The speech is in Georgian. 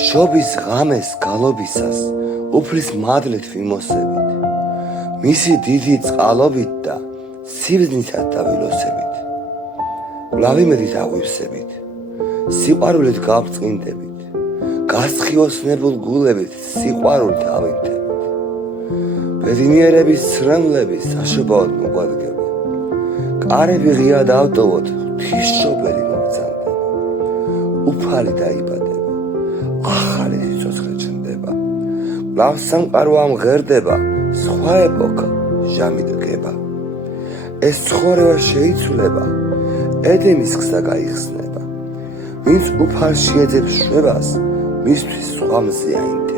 შობის ღამეს გალობისას უფლის მადლით ვიმოსებით, მისი დიდი წყალობით და სიბრძნითად დავილოსებით, ვლავიმედით აღვივსებით, სიყვარულით გავწყინდებით, გასხიოსნებულ გულებით სიყვარულით ავინთებით, ბედნიერების ცრემლების საშობაოდ მოგვადგება, კარები ღია დავტოვოთ, ღვთისმშობელი მოგზაურდება, უფალი დაიბადება, ახალი სიცოცხლე ჩნდება, ვლავსამყარო ამღერდება, სხვა ეპოქა ჟამი დგება, ეს ცხოვრება შეიცვლება, ედემის გზა გაიხსნება, ვინც უფალში ეძებს შვებას, მისთვის სხვა მზე აინდება.